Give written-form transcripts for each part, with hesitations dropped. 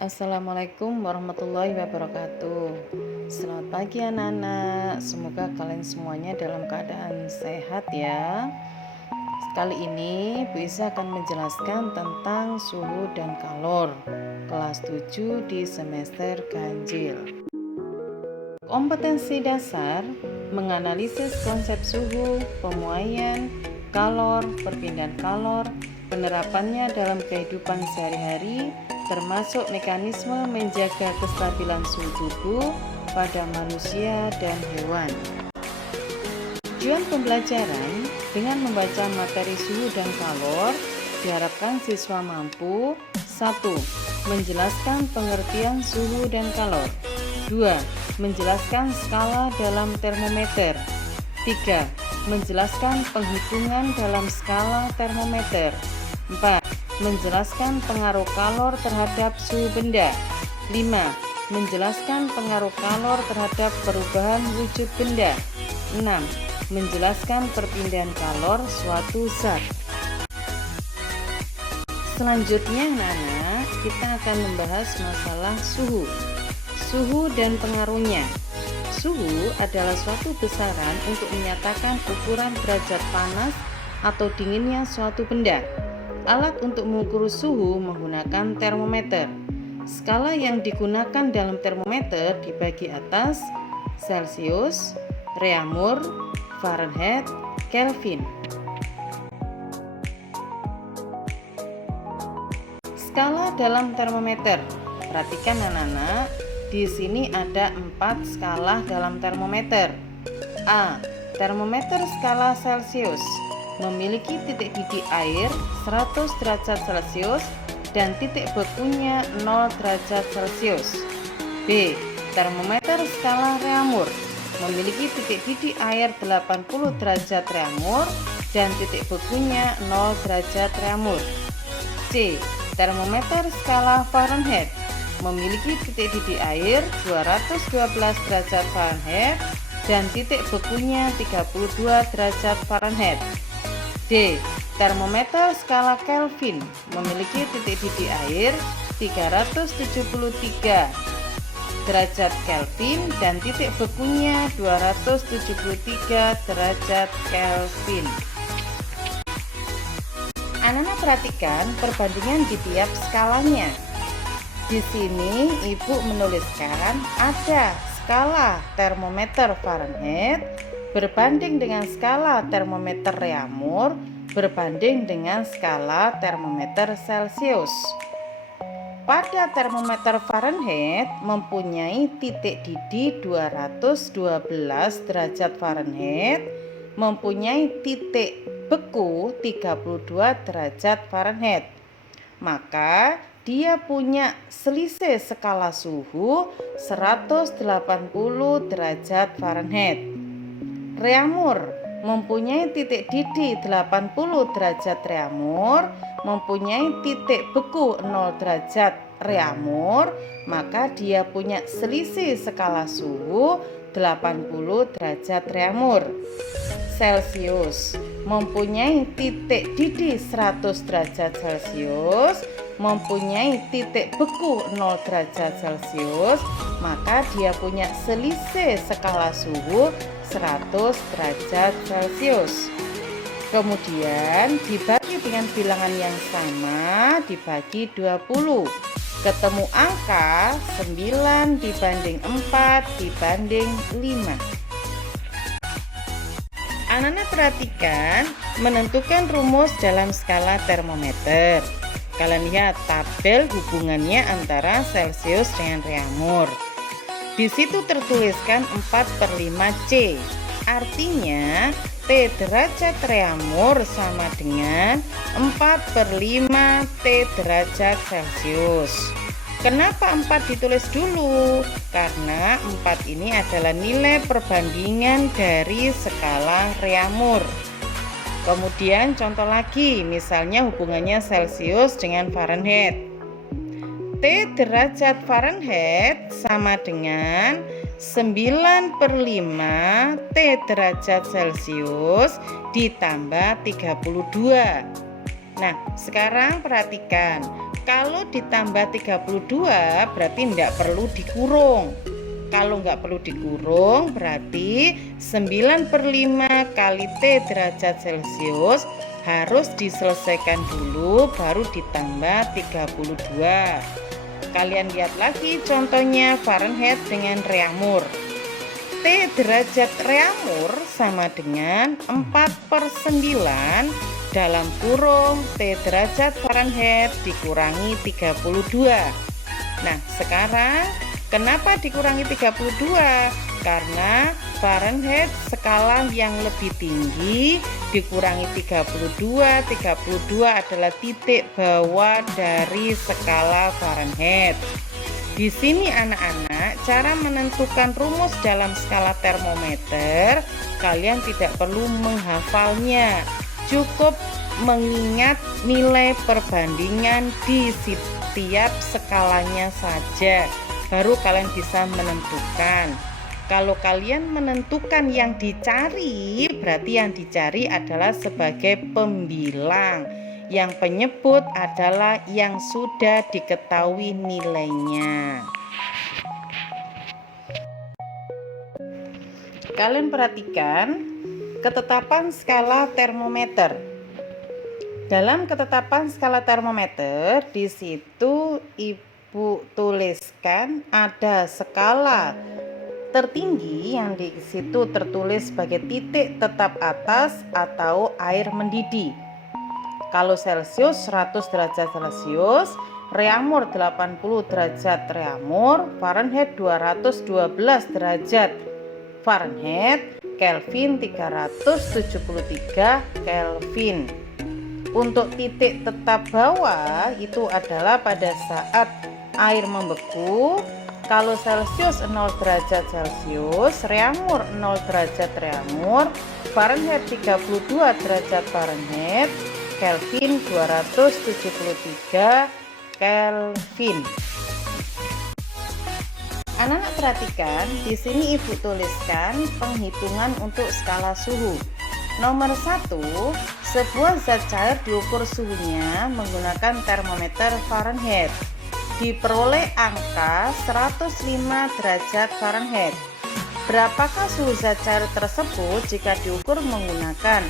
Assalamualaikum warahmatullahi wabarakatuh. Selamat pagi anak-anak. Semoga kalian semuanya dalam keadaan sehat ya. Kali ini Bu Isa akan menjelaskan tentang suhu dan kalor kelas 7 di semester ganjil. Kompetensi dasar menganalisis konsep suhu, pemuaian, kalor, perpindahan kalor, penerapannya dalam kehidupan sehari-hari, termasuk mekanisme menjaga kestabilan suhu tubuh pada manusia dan hewan. Tujuan pembelajaran dengan membaca materi suhu dan kalor diharapkan siswa mampu 1. Menjelaskan pengertian suhu dan kalor. 2. Menjelaskan skala dalam termometer. 3. Menjelaskan penghitungan dalam skala termometer. 4. Menjelaskan pengaruh kalor terhadap suhu benda. 5. Menjelaskan pengaruh kalor terhadap perubahan wujud benda. 6. Menjelaskan perpindahan kalor suatu zat. Selanjutnya anak-anak, kita akan membahas masalah suhu. Suhu dan pengaruhnya. Suhu adalah suatu besaran untuk menyatakan ukuran derajat panas atau dinginnya suatu benda. Alat untuk mengukur suhu menggunakan termometer. Skala yang digunakan dalam termometer dibagi atas Celcius, Reaumur, Fahrenheit, Kelvin. Skala dalam termometer. Perhatikan anak-anak, di sini ada 4 skala dalam termometer. A. Termometer skala Celcius memiliki titik didih air 100 derajat Celcius dan titik bekunya 0 derajat Celcius. B. Termometer skala Reaumur memiliki titik didih air 80 derajat Reaumur dan titik bekunya 0 derajat Reaumur. C. Termometer skala Fahrenheit memiliki titik didih air 212 derajat Fahrenheit dan titik bekunya 32 derajat Fahrenheit. D. Termometer skala Kelvin memiliki titik didih air 373 derajat Kelvin dan titik bekunya 273 derajat Kelvin. Anak-anak perhatikan perbandingan di tiap skalanya. Di sini Ibu menuliskan ada skala termometer Fahrenheit berbanding dengan skala termometer Reaumur berbanding dengan skala termometer Celcius. Pada termometer Fahrenheit mempunyai titik didih 212 derajat Fahrenheit, mempunyai titik beku 32 derajat Fahrenheit. Maka dia punya selisih skala suhu 180 derajat Fahrenheit. Reaumur mempunyai titik didih 80 derajat Reaumur, mempunyai titik beku 0 derajat Reaumur, maka dia punya selisih skala suhu 80 derajat Reaumur. Celcius mempunyai titik didih 100 derajat Celcius, mempunyai titik beku 0 derajat Celcius, maka dia punya selisih skala suhu 100 derajat Celcius. Kemudian dibagi dengan bilangan yang sama, dibagi 20. Ketemu angka 9 dibanding 4 dibanding 5. Anak-anak perhatikan, menentukan rumus dalam skala termometer. Kalian lihat tabel hubungannya antara Celcius dengan Reaumur. Di situ tertuliskan 4/5C. Artinya T derajat Reaumur sama dengan 4/5 T derajat Celcius. Kenapa 4 ditulis dulu? Karena 4 ini adalah nilai perbandingan dari skala Reaumur. Kemudian contoh lagi, misalnya hubungannya Celcius dengan Fahrenheit. T derajat Fahrenheit sama dengan 9/5 T derajat Celcius ditambah 32. Nah, sekarang perhatikan, Kalau ditambah 32 berarti tidak perlu dikurung. Kalau nggak perlu dikurung berarti 9/5 kali T derajat Celcius harus diselesaikan dulu baru ditambah 32. Kalian lihat lagi contohnya Fahrenheit dengan Reaumur. T derajat Reaumur sama dengan 4/9 dalam kurung T derajat Fahrenheit dikurangi 32. Nah, sekarang kenapa dikurangi 32? Karena Fahrenheit skala yang lebih tinggi dikurangi 32. 32 adalah titik bawah dari skala Fahrenheit. Di sini anak-anak, cara menentukan rumus dalam skala termometer, kalian tidak perlu menghafalnya. Cukup mengingat nilai perbandingan di setiap skalanya saja, baru kalian bisa menentukan. Kalau kalian menentukan yang dicari, berarti yang dicari adalah sebagai pembilang. Yang penyebut adalah yang sudah diketahui nilainya. Kalian perhatikan ketetapan skala termometer. Dalam ketetapan skala termometer, di situ Ibu tuliskan ada skala tertinggi yang di situ tertulis sebagai titik tetap atas atau air mendidih. Kalau Celcius 100 derajat Celcius, Reaumur 80 derajat Reaumur, Fahrenheit 212 derajat Fahrenheit, Kelvin 373 Kelvin. Untuk titik tetap bawah itu adalah pada saat air membeku. Kalau Celcius 0 derajat Celcius, Reaumur 0 derajat Reaumur, Fahrenheit 32 derajat Fahrenheit, Kelvin 273 Kelvin. Anak-anak perhatikan, di sini Ibu tuliskan penghitungan untuk skala suhu. Nomor 1, sebuah zat cair diukur suhunya menggunakan termometer Fahrenheit. Diperoleh angka 105 derajat Fahrenheit. Berapakah suhu zat cair tersebut jika diukur menggunakan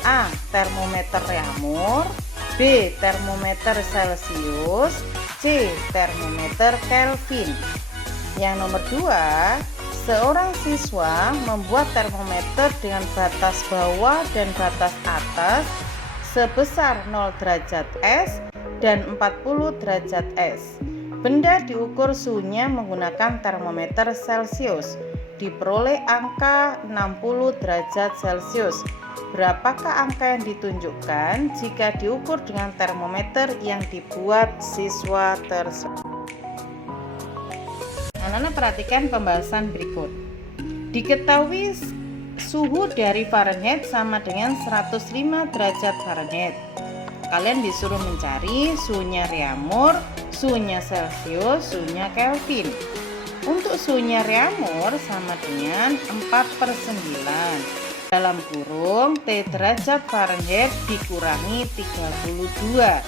A. Termometer Reaumur, B. Termometer Celcius, C. Termometer Kelvin. Yang nomor 2, seorang siswa membuat termometer dengan batas bawah dan batas atas sebesar 0 derajat S dan 40 derajat S. Benda diukur suhunya menggunakan termometer Celcius. Diperoleh angka 60 derajat Celcius. Berapakah angka yang ditunjukkan jika diukur dengan termometer yang dibuat siswa tersebut? Anak-anak perhatikan pembahasan berikut. Diketahui suhu dari Fahrenheit sama dengan 105 derajat Fahrenheit. Kalian disuruh mencari suhunya Reaumur, suhunya Celcius, suhunya Kelvin. Untuk suhunya Reaumur sama dengan 4/9 dalam kurung T derajat Fahrenheit dikurangi 32.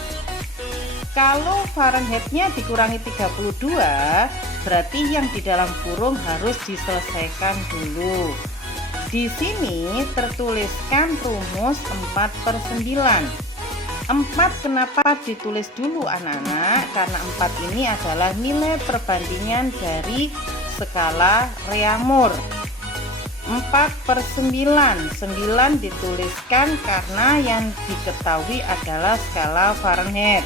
Kalau Fahrenheitnya dikurangi 32, berarti yang di dalam kurung harus diselesaikan dulu. Di sini tertuliskan rumus 4/9. 4 kenapa ditulis dulu anak-anak? Karena 4 ini adalah nilai perbandingan dari skala Reaumur. 4/9, 9 dituliskan karena yang diketahui adalah skala Fahrenheit.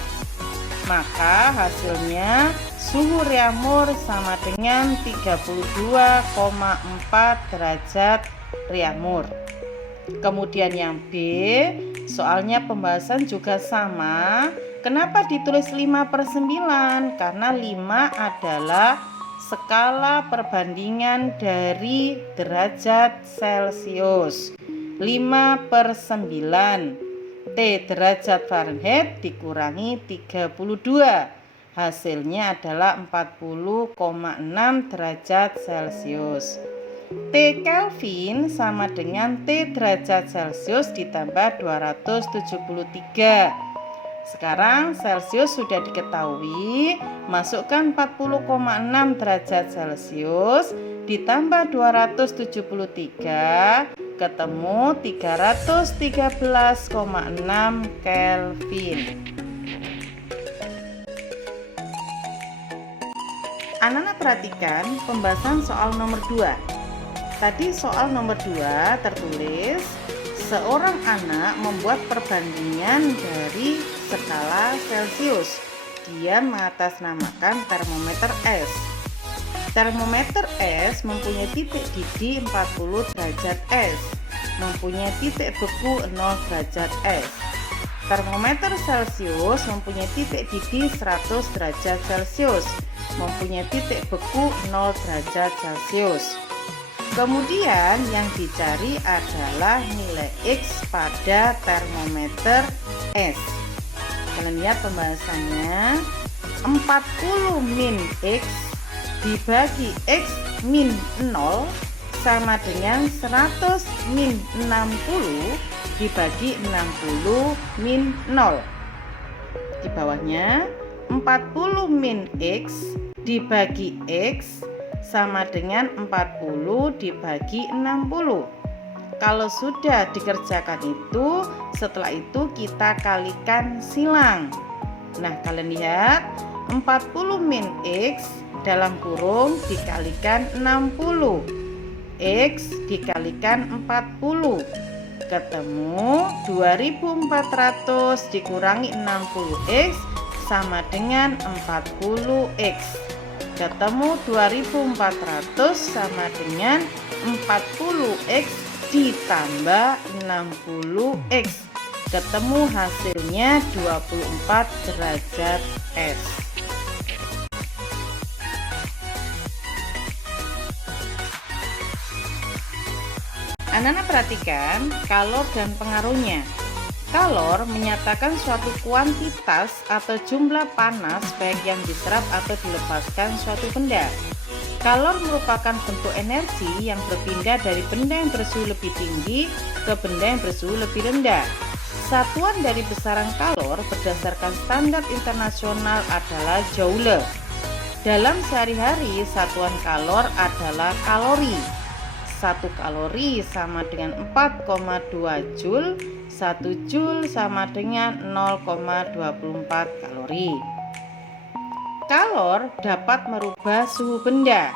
Maka hasilnya suhu Reaumur sama dengan 32,4 derajat Reaumur. Kemudian yang B, soalnya pembahasan juga sama. Kenapa ditulis 5/9? Karena 5 adalah skala perbandingan dari derajat Celcius. 5/9 T derajat Fahrenheit dikurangi 32. Hasilnya adalah 40,6 derajat Celcius. T Kelvin sama dengan T derajat Celcius ditambah 273. Sekarang Celcius sudah diketahui, masukkan 40,6 derajat Celcius ditambah 273 ketemu 313,6 Kelvin. Anak-anak perhatikan pembahasan soal nomor 2. Tadi soal nomor 2 tertulis seorang anak membuat perbandingan dari skala Celcius. Dia mengatasnamakan termometer es. Termometer es mempunyai titik didih 40 derajat es, mempunyai titik beku 0 derajat es. Termometer Celcius mempunyai titik didih 100 derajat Celcius, mempunyai titik beku 0 derajat Celcius. Kemudian yang dicari adalah nilai X pada termometer es. Kalian lihat pembahasannya, 40 min X dibagi X min 0 sama dengan 100 min 60 dibagi 60 min 0. Di bawahnya 40 min X dibagi X sama dengan 40 dibagi 60. Kalau sudah dikerjakan itu, setelah itu kita kalikan silang. Nah, kalian lihat 40 min X dalam kurung dikalikan 60. X dikalikan 40. Ketemu 2400 dikurangi 60X sama dengan 40X. Ketemu 2400 sama dengan 40X ditambah 60X. Ketemu hasilnya 24 derajat S. Anak-anak perhatikan kalor dan pengaruhnya. Kalor menyatakan suatu kuantitas atau jumlah panas baik yang diserap atau dilepaskan suatu benda. Kalor merupakan bentuk energi yang berpindah dari benda yang bersuhu lebih tinggi ke benda yang bersuhu lebih rendah. Satuan dari besaran kalor berdasarkan standar internasional adalah joule. Dalam sehari-hari, satuan kalor adalah kalori. 1 kalori sama dengan 4,2 Joule, 1 Joule sama dengan 0,24 kalori. Kalor dapat merubah suhu benda.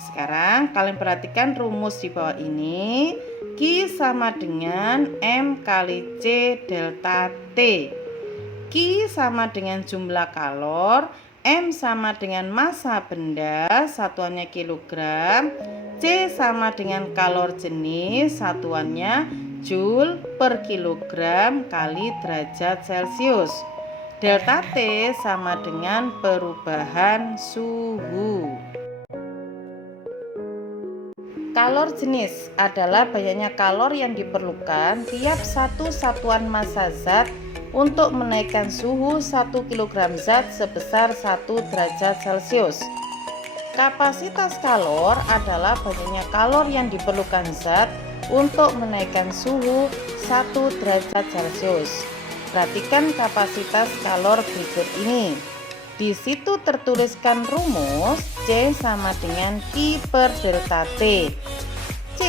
Sekarang kalian perhatikan rumus di bawah ini. Q sama dengan M kali C delta T. Q sama dengan jumlah kalor, M sama dengan massa benda, satuannya kilogram, C sama dengan kalor jenis, satuannya Joule per kilogram kali derajat Celcius. Delta T sama dengan perubahan suhu. Kalor jenis adalah banyaknya kalor yang diperlukan tiap satu satuan massa zat untuk menaikkan suhu 1 kg zat sebesar 1 derajat Celcius. Kapasitas kalor adalah banyaknya kalor yang diperlukan zat untuk menaikkan suhu 1 derajat Celcius. Perhatikan kapasitas kalor berikut ini. Di situ tertuliskan rumus C sama dengan Q per delta T. C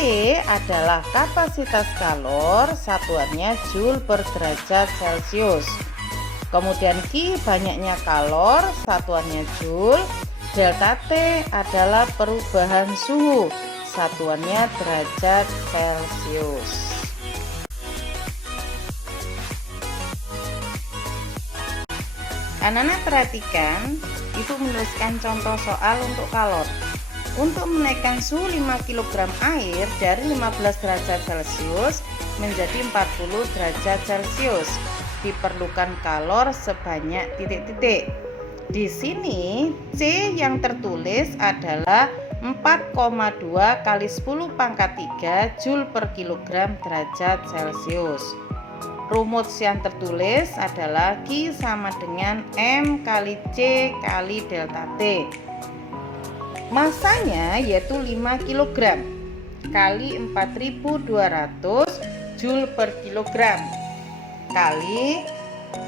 adalah kapasitas kalor, satuannya Joule per derajat Celcius. Kemudian Q banyaknya kalor, satuannya Joule. Delta T adalah perubahan suhu, satuannya derajat Celcius. Anak-anak perhatikan, Ibu menuliskan contoh soal untuk kalor. Untuk menaikkan suhu 5 kg air dari 15 derajat Celcius menjadi 40 derajat Celcius, diperlukan kalor sebanyak titik-titik. Di sini C yang tertulis adalah 4,2 kali 10 pangkat 3 Joule per kilogram derajat Celcius. Rumus yang tertulis adalah Q sama dengan M kali C kali delta T. Masanya yaitu 5 kg kali 4200 Joule per kilogram kali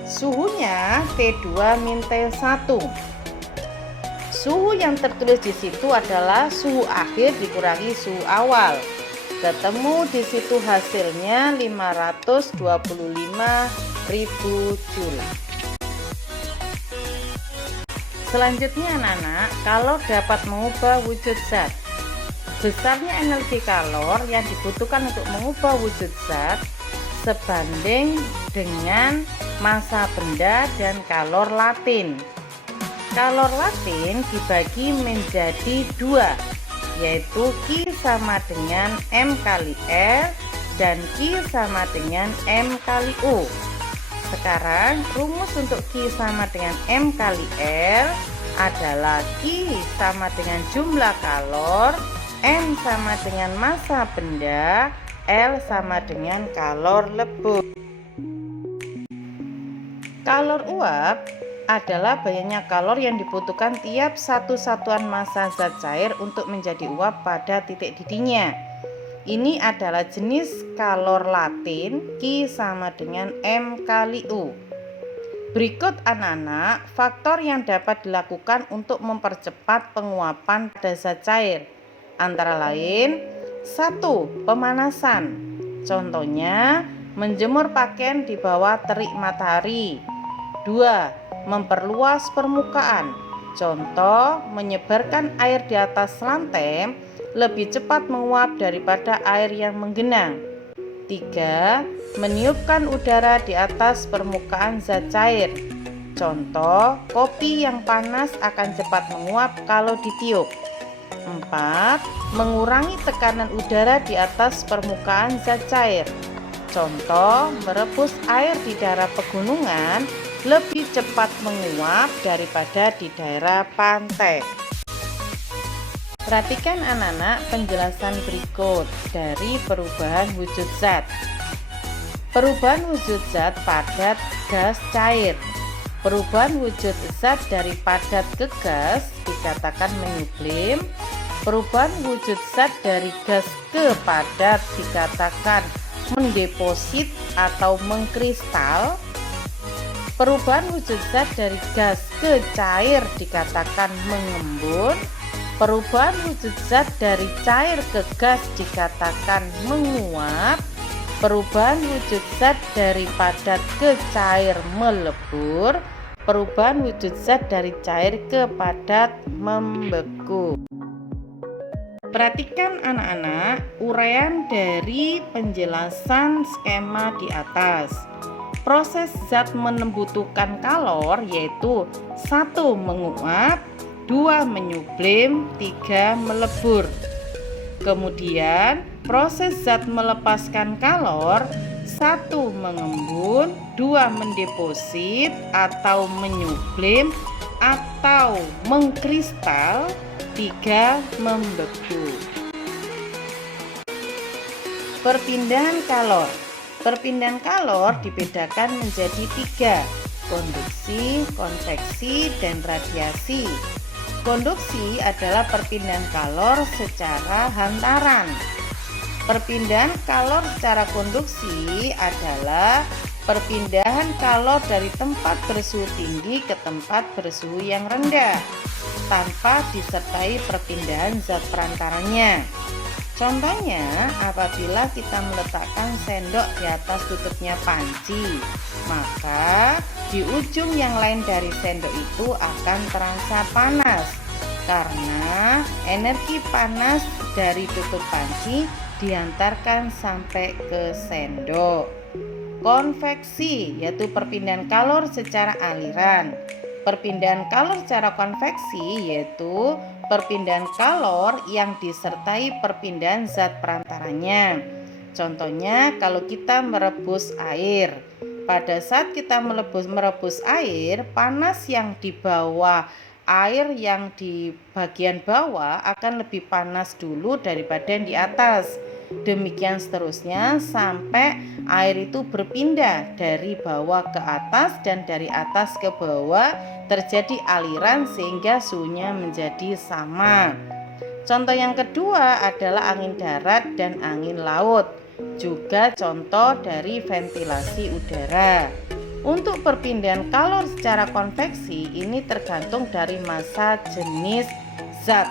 Suhunya T2-T1. Suhu yang tertulis di situ adalah suhu akhir dikurangi suhu awal. Ketemu di situ hasilnya 525.000 Joule. Selanjutnya anak-anak, kalor dapat mengubah wujud zat. Besarnya energi kalor yang dibutuhkan untuk mengubah wujud zat sebanding dengan massa benda dan kalor latin. Kalor latin dibagi menjadi dua, yaitu Q sama dengan M kali L dan Q sama dengan M kali U. Sekarang rumus untuk Q sama dengan M kali L adalah Q sama dengan jumlah kalor, M sama dengan massa benda, L sama dengan kalor lebur. Kalor uap adalah banyaknya kalor yang dibutuhkan tiap satu satuan massa zat cair untuk menjadi uap pada titik didihnya. Ini adalah jenis kalor latin Q sama dengan M kali U. Berikut anak-anak faktor yang dapat dilakukan untuk mempercepat penguapan pada zat cair. Antara lain 1. Pemanasan. Contohnya menjemur pakaian di bawah terik matahari. 2. Memperluas permukaan. Contoh menyebarkan air di atas lantai lebih cepat menguap daripada air yang menggenang. 3. Meniupkan udara di atas permukaan zat cair. Contoh kopi yang panas akan cepat menguap kalau ditiup. 4. Mengurangi tekanan udara di atas permukaan zat cair. Contoh, merebus air di daerah pegunungan lebih cepat menguap daripada di daerah pantai. Perhatikan anak-anak penjelasan berikut dari perubahan wujud zat. Perubahan wujud zat padat gas cair. Perubahan wujud zat dari padat ke gas dikatakan menyublim. Perubahan wujud zat dari gas ke padat dikatakan mendeposit atau mengkristal. Perubahan wujud zat dari gas ke cair dikatakan mengembun. Perubahan wujud zat dari cair ke gas dikatakan menguap. Perubahan wujud zat dari padat ke cair melebur. Perubahan wujud zat dari cair ke padat membeku. Perhatikan anak-anak uraian dari penjelasan skema di atas. Proses zat membutuhkan kalor yaitu 1. Menguap, 2. Menyublim, 3. Melebur. Kemudian proses zat melepaskan kalor 1. Mengembun, 2. Mendeposit atau menyublim atau mengkristal, 3. Membeku. Perpindahan kalor. Perpindahan kalor dibedakan menjadi 3, konduksi, konveksi, dan radiasi. Konduksi adalah perpindahan kalor secara hantaran. Perpindahan kalor secara konduksi adalah perpindahan kalor dari tempat bersuhu tinggi ke tempat bersuhu yang rendah tanpa disertai perpindahan zat perantaranya. Contohnya, apabila kita meletakkan sendok di atas tutupnya panci, maka di ujung yang lain dari sendok itu akan terasa panas karena energi panas dari tutup panci diantarkan sampai ke sendok. Konveksi yaitu perpindahan kalor secara aliran. Perpindahan kalor secara konveksi yaitu perpindahan kalor yang disertai perpindahan zat perantaranya. Contohnya kalau kita merebus air. Pada saat kita merebus air, panas yang di bawah air yang di bagian bawah akan lebih panas dulu daripada yang di atas. Demikian seterusnya sampai air itu berpindah dari bawah ke atas dan dari atas ke bawah, terjadi aliran sehingga suhunya menjadi sama. Contoh yang kedua adalah angin darat dan angin laut, juga contoh dari ventilasi udara. Untuk perpindahan kalor secara konveksi ini tergantung dari massa jenis zat.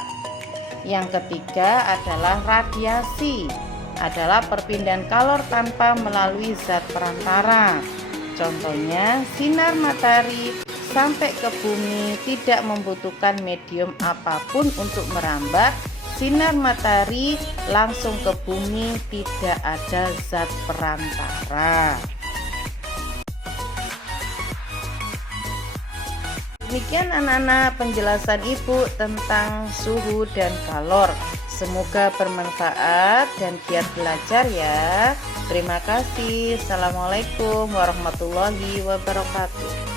Yang ketiga adalah radiasi, adalah perpindahan kalor tanpa melalui zat perantara. Contohnya sinar matahari sampai ke bumi tidak membutuhkan medium apapun untuk merambat. Sinar matahari langsung ke bumi, tidak ada zat perantara. Demikian anak-anak penjelasan Ibu tentang suhu dan kalor. Semoga bermanfaat dan giat belajar ya. Terima kasih. Assalamualaikum warahmatullahi wabarakatuh.